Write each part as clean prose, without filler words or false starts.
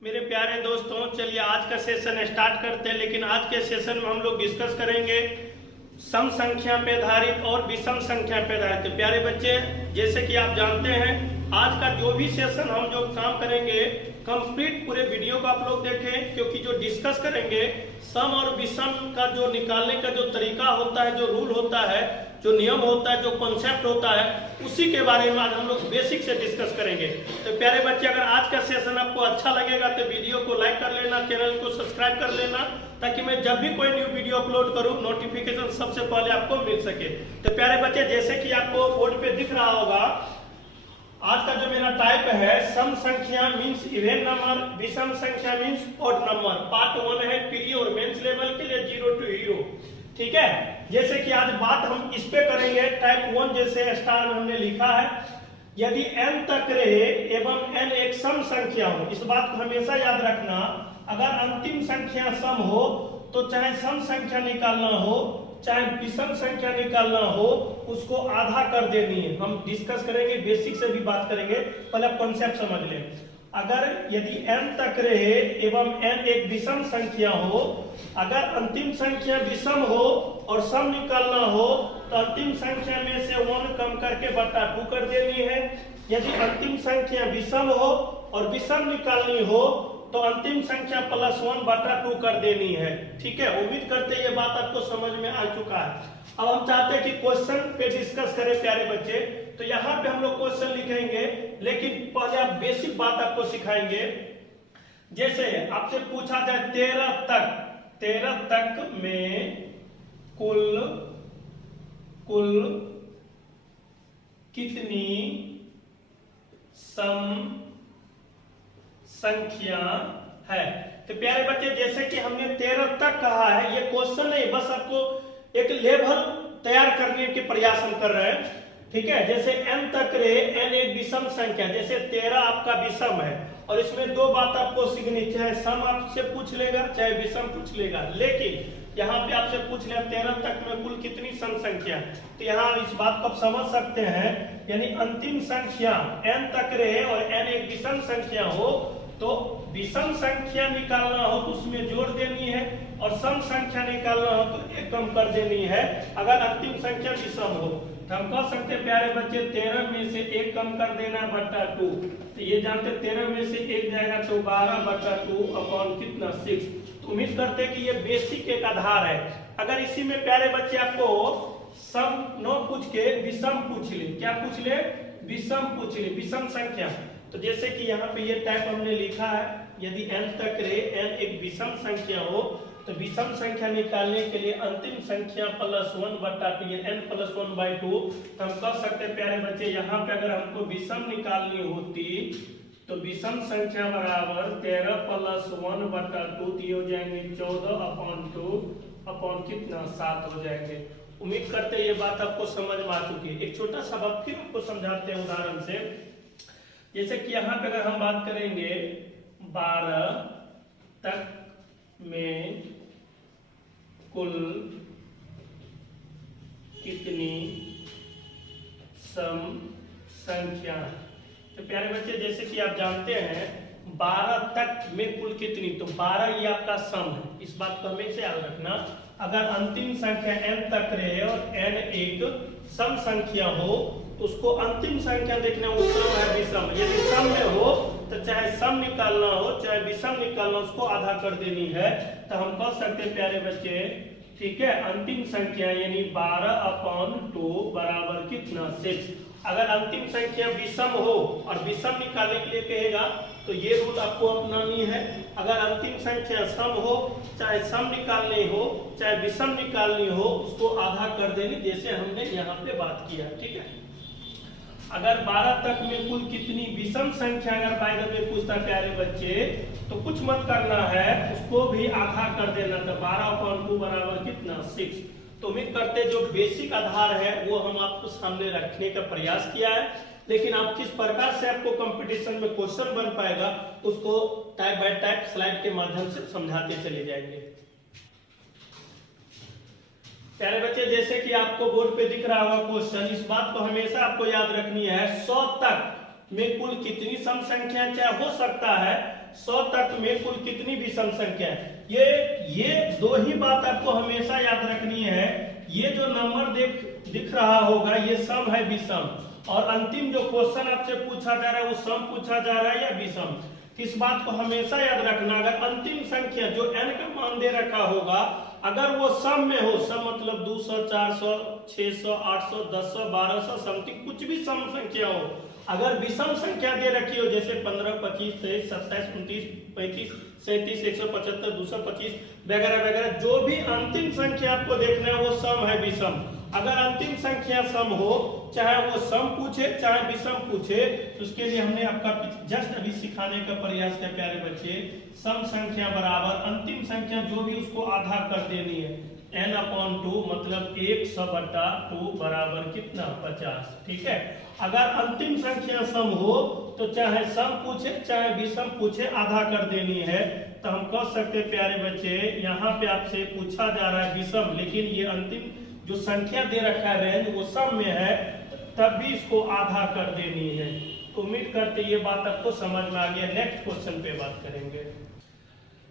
मेरे प्यारे दोस्तों, चलिए आज का सेशन स्टार्ट करते हैं। लेकिन आज के सेशन में हम लोग डिस्कस करेंगे सम संख्या पे आधारित और विषम संख्या पे आधारित। तो प्यारे बच्चे, जैसे कि आप जानते हैं, आज का जो भी सेशन हम जो काम करेंगे कंप्लीट पूरे वीडियो को आप लोग देखें, क्योंकि जो डिस्कस करेंगे सम और विषम का जो निकालने का जो तरीका होता है, जो रूल होता है, जो नियम होता है, जो कॉन्सेप्ट होता है, उसी के बारे में आज हम लोग बेसिक से डिस्कस करेंगे। तो प्यारे बच्चे, अगर आज का सेशन आपको अच्छा लगेगा तो वीडियो को लाइक कर लेना, चैनल को सब्सक्राइब कर लेना, ताकि मैं जब भी कोई न्यू वीडियो अपलोड करूं नोटिफिकेशन सबसे पहले आपको मिल सके। तो प्यारे बच्चे, जैसे कि आपको बोर्ड पे दिख रहा होगा, आज का जो मेरा टाइप है सम संख्या मींस इवन नंबर, विषम संख्या मींस ऑड नंबर। पार्ट 1 है प्री और मेंस लेवल के लिए 0 to हीरो। ठीक है, जैसे कि आज बात हम इस पे करेंगे टाइप 1, जैसे स्टार में हमने लिखा है, यदि n तक रहे एवं n एक सम संख्या हो। इस बात को हमेशा याद रखना, अगर अंतिम संख्या सम हो तो चाहे सम संख्या निकालना हो चाहे विषम संख्या निकालना हो, उसको आधा कर देनी है। हम डिस्कस करेंगे, बेसिक से भी बात करेंगे, पहले कॉन्सेप्ट समझ लें। अगर यदि n तक रहे एवं n एक विषम संख्या हो, अगर अंतिम संख्या विषम हो और सम निकालना हो तो अंतिम संख्या में से 1 कम करके बटा 2 कर देनी है। यदि अंतिम संख्या विषम हो और विषम निकालनी हो तो अंतिम संख्या +1 बटा 2 कर देनी है। ठीक है, उम्मीद करते हैं ये बात आपको समझ में आ चुका है। अब हम चाहते हैं कि क्वेश्चन पे डिस्कस करें प्यारे बच्चे। तो यहाँ पे हम लोग क्वेश्चन लिखेंगे, लेकिन पहले आप बेसिक बात आपको सिखाएंगे। जैसे आपसे पूछा जाए 13 तक में कुल कितनी सम संख्या है। तो प्यारे बच्चे, जैसे कि हमने 13 तक कहा है, ये क्वेश्चन नहीं, बस आपको एक लेवल तैयार करने के प्रयास हम कर रहे हैं। ठीक है, जैसे n तक रहे, n एक विषम संख्या, जैसे 13 आपका विषम है और इसमें दो बात आपको सीखनी, चाहे सम आपसे पूछ लेगा चाहे विषम पूछ लेगा। लेकिन यहाँ पे आपसे पूछ लिया 13 तक में कुल कितनी सम संख्या, तो यहाँ इस बात को आप समझ सकते हैं, यानी अंतिम संख्या n तक रहे और n एक विषम संख्या हो तो विषम संख्या निकालना हो तो उसमें जोड़ देनी है, और सम संख्या निकालना हो तो एक कम कर देनी है। अगर अंतिम संख्या विषम हो तो हम कह सकते हैं प्यारे बच्चे 13 में से 1 कम कर देना बटा 2। तो ये जानते 13 में से 1 जाएगा तो 12 बटा 2 अपॉन कितना 6। तो उम्मीद करते हैं कि ये बेसिक एक आधार है। अगर इसी में प्यारे बच्चे आपको सम न पूछ के विषम पूछ ले, क्या पूछ ले, विषम पूछ ले, विषम संख्या। तो जैसे कि यहाँ पे ये टाइप हमने लिखा है, यदि n तक रहे, n एक विषम संख्या हो तो विषम संख्या निकालने के लिए अंतिम संख्या +1 बटा 2, n +1/2। तो हम कह सकते हैं प्यारे बच्चे, यहाँ पे अगर हमको विषम निकालनी होती तो विषम संख्या बराबर 13 + 1 बटा 2, ये हो जाएंगे 14/2 अपॉन कितना 7 हो जाएंगे। उम्मीद करते हैं ये बात आपको समझ में आ चुकी है। एक छोटा सा बात फिर आपको समझाते हैं उदाहरण से। जैसे कि यहाँ पे अगर हम बात करेंगे 12 तक में कुल कितनी सम संख्या, तो प्यारे बच्चे जैसे कि आप जानते हैं 12 तक में कुल कितनी, तो 12 ये आपका सम है। इस बात को हमेशा याद रखना। अगर अंतिम संख्या n तक रहे और n एक सम संख्या हो तो उसको अंतिम संख्या देखना, वो सम है विषम। यदि सम में हो तो चाहे सम निकालना हो चाहे विषम निकालना, उसको आधा कर देनी है। तो हम कह सकते हैं प्यारे बच्चे, ठीक है, अंतिम संख्या यानी 12/2 बराबर कितना 6। अगर अंतिम संख्या विषम हो और विषम निकालने के लिए कहेगा तो ये रूल आपको अपनानी है। अगर अंतिम संख्या सम हो, चाहे सम निकालनी हो चाहे विषम निकालनी हो, उसको आधा कर देनी, जैसे हमने यहाँ पे बात किया। ठीक है, अगर 12 तक में कुल कितनी विषम संख्या अगर बाय द वे पूछता प्यारे बच्चे, तो कुछ मत करना है, उसको भी आधा कर देना। तो 12/2 बराबर कितना 6। तो उम्मीद करते जो बेसिक आधार है वो हम आपको सामने रखने का प्रयास किया है। लेकिन आप किस प्रकार से आपको कंपटीशन में क्वेश्चन बन पाएगा उसको टाइप बाय टाइप स्लाइड के माध्यम से समझाते चले जाएंगे। प्यारे बच्चे, जैसे कि आपको बोर्ड पे दिख रहा होगा क्वेश्चन, इस बात को हमेशा आपको याद रखनी है, 100 तक में कुल कितनी सम संख्या, चाहे हो सकता है 100 तक में कुल कितनी विषम संख्या है। ये दो ही बात आपको हमेशा याद रखनी है। ये जो नंबर दिख रहा होगा ये सम है विषम, और अंतिम जो क्वेश्चन आपसे पूछा जा रहा है वो सम पूछा जा रहा है या विषम। इस बात को हमेशा याद रखना। अगर अंतिम संख्या जो n का मान दे रखा होगा अगर वो सम में हो, सम मतलब 200, 400, 600, 800, 1000, 1200 समथिंग कुछ भी सम संख्या हो, अगर विषम संख्या दे रखी हो जैसे 15, 25, 23, 27, 29, 35, 37, 175, 225 वगैरह वगैरह, जो भी अंतिम संख्या आपको देखना है वो सम है विषम। अगर अंतिम संख्या सम हो, चाहे वो सम पूछे चाहे विषम पूछे, तो उसके लिए हमने आपका जस्ट अभी सिखाने का प्रयास किया प्यारे बच्चे। सम संख्या बराबर अंतिम संख्या जो भी उसको आधा कर देनी है, n/2 मतलब 100/2 बराबर कितना 50। ठीक है, अगर अंतिम संख्या सम हो तो चाहे सम पूछे चाहे विषम पूछे आधा कर देनी है। तो हम कह सकते प्यारे बच्चे यहाँ पे आपसे पूछा जा रहा है विषम, लेकिन ये अंतिम जो संख्या दे रखा है रेंज वो सम में है, तब भी इसको आधा कर देनी है। तो उम्मीद करते ये बात आपको समझ में आ गया। नेक्स्ट क्वेश्चन पे बात करेंगे।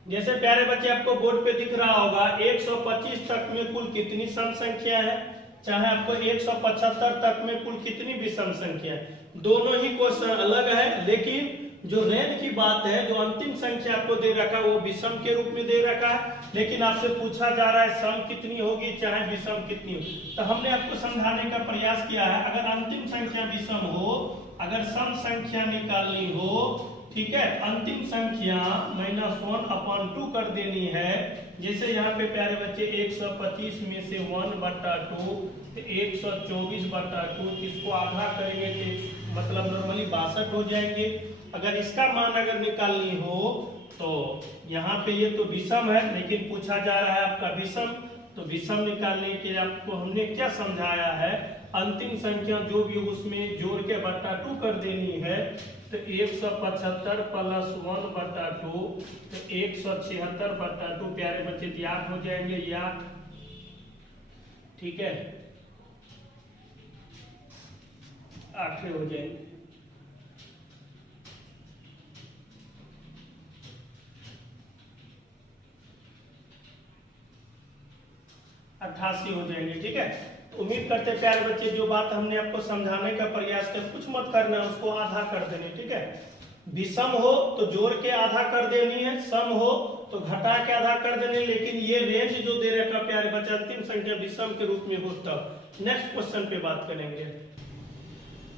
जैसे प्यारे बच्चे आपको बोर्ड पे दिख रहा होगा 125 तक में कुल कितनी सम संख्या है, चाहे आपको 175 तक में कुल कितनी विषम संख्या है। दोनों ही क्वेश्चन अलग है, लेकिन जो रेंज की बात है, जो अंतिम संख्या आपको दे रखा है वो विषम के रूप में दे रखा है, लेकिन आपसे पूछा जा रहा है सम कितनी होगी चाहे विषम कितनी होगी। तो हमने आपको समझाने का प्रयास किया है। अगर अंतिम संख्या विषम हो, अगर सम संख्या निकालनी हो, ठीक है, अंतिम संख्या -1/2 कर देनी है। जैसे यहाँ पे प्यारे बच्चे 125 में से 1/2 124/2, इसको आधा करेंगे तो मतलब नॉर्मली 62 हो जाएंगे। अगर इसका मान अगर निकालनी हो तो यहाँ पे ये तो विषम है, लेकिन पूछा जा रहा है आपका विषम। तो विषम निकालने के लिए आपको हमने क्या समझाया है, अंतिम संख्या जो भी उसमें जोड़ के 2 कर देनी है। तो 175 + 1/2 तो 176/2 प्यारे बच्चे 8 हो जाएंगे, या ठीक है 8 हो जाएंगे। 88 हो जाएंगे। ठीक है, तो उम्मीद करते हैं प्यारे बच्चे जो बात हमने आपको समझाने का प्रयास किया, कुछ मत करना, उसको आधा कर देने। ठीक है, विषम हो तो जोड़ के आधा कर देनी है, सम हो तो घटा के आधा कर देनी। लेकिन ये रेंज जो दे रखा प्यारे बच्चे अंतिम संख्या विषम के रूप में हो तब। नेक्स्ट क्वेश्चन पे बात करेंगे।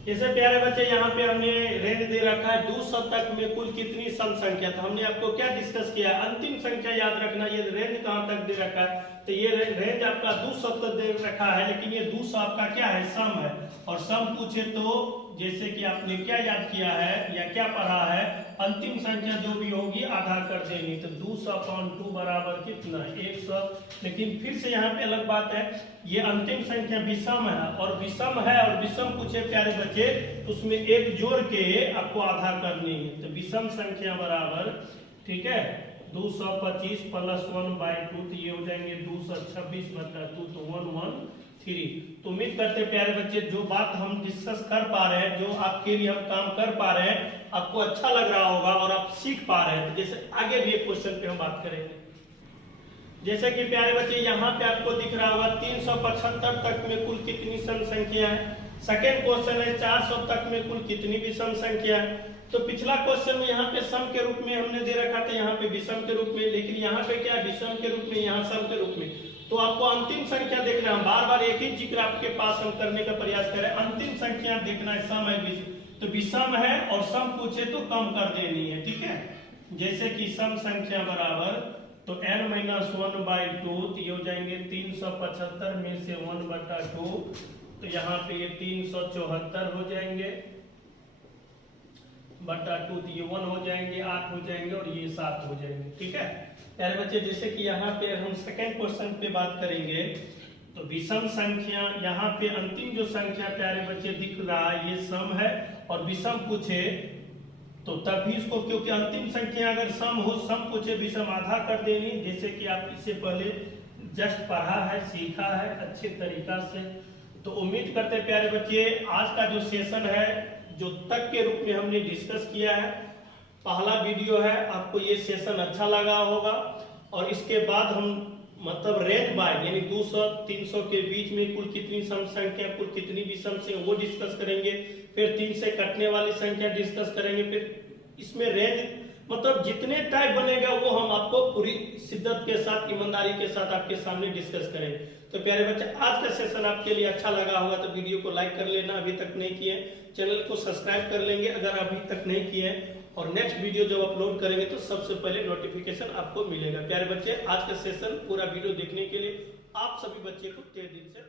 जैसे प्यारे बच्चे यहाँ पे हमने रेंज दे रखा है 200 तक में कुल कितनी सम संख्या। तो हमने आपको क्या डिस्कस किया, अंतिम संख्या याद रखना। ये रेंज कहाँ तक दे रखा है, तो ये रेंज आपका 200 तक दे रखा है, लेकिन ये 200 आपका क्या है, सम है। और सम पूछे तो जैसे कि आपने क्या याद किया है या क्या पढ़ा है, अंतिम संख्या जो भी होगी आधा कर देनी। तो 200/2 बराबर कितना 100। लेकिन फिर से यहाँ पे अलग बात है, ये अंतिम संख्या विषम है, और विषम है और विषम पूछे प्यारे बच्चे तो उसमें एक जोड़ के आपको आधा करनी है। तो विषम संख्या बराबर, ठीक है, 225 + 1/2 तो ये हो जाएंगे 226/2 तो 113। तो उम्मीद करते प्यारे बच्चे जो बात हम डिस्कस कर पा रहे हैं, जो आपके लिए हम काम कर पा रहे हैं, आपको अच्छा लग रहा होगा और आप सीख पा रहे हैं। तो जैसे आगे भी एक क्वेश्चन पे हम बात करेंगे। जैसे कि प्यारे बच्चे यहाँ पे आपको दिख रहा होगा 375 तक में कुल कितनी सम संख्या है। सेकेंड क्वेश्चन है 400 तक में कुल कितनी विषम संख्या है। तो पिछला क्वेश्चन में यहाँ पे सम के रूप में हमने दे रखा था, यहाँ पे विषम के रूप में, लेकिन यहाँ पे क्या विषम के रूप में, यहाँ सम के रूप में। तो आपको अंतिम संख्या देखना है, बार बार एक ही जिक्र आपके पास हम करने का प्रयास करें। अंतिम संख्या देखना है, सम है तो विषम है, और सम पूछे तो कम कर देनी है। ठीक है, जैसे कि सम संख्या बराबर तो n-1/2 ये हो जाएंगे 375 में से 1/2 तो यहाँ पे ये 374 हो जाएंगे /2 तो ये 1 हो जाएंगे, 8 हो जाएंगे और ये 7 हो जाएंगे। ठीक है प्यारे बच्चे, जैसे कि यहाँ पे हम सेकेंड क्वेश्चन पे बात करेंगे तो विषम संख्या, यहाँ पे अंतिम जो संख्या प्यारे बच्चे दिख रहा है ये सम है, और विषम पूछे तो तभी इसको, क्योंकि अंतिम संख्या अगर सम हो, सम पूछे विषम आधा कर देनी, जैसे कि आप इससे पहले जस्ट पढ़ा है, सीखा है अच्छे तरीका से। तो उम्मीद करते हैं प्यारे बच्चे आज का जो सेशन है, जो तक के रूप में हमने डिस्कस किया है, पहला वीडियो है, आपको ये सेशन अच्छा लगा होगा। और इसके बाद हम मतलब रेंज बाय यानी 200-300 के बीच में कुल कितनी सम संख्या, कुल कितनी विषम संख्या वो डिस्कस करेंगे। फिर 3 से कटने वाली संख्या डिस्कस करेंगे। फिर इसमें रेंज मतलब जितने टाइप बनेगा वो हम आपको पूरी शिद्दत के साथ, ईमानदारी के साथ आपके सामने डिस्कस करेंगे। तो प्यारे बच्चे, आज का सेशन आपके लिए अच्छा लगा होगा तो वीडियो को लाइक कर लेना, अभी तक नहीं किए चैनल को सब्सक्राइब कर लेंगे अगर अभी तक नहीं किए हैं। और नेक्स्ट वीडियो जब अपलोड करेंगे तो सबसे पहले नोटिफिकेशन आपको मिलेगा। प्यारे बच्चे, आज का सेशन पूरा वीडियो देखने के लिए आप सभी बच्चे को तहे दिल से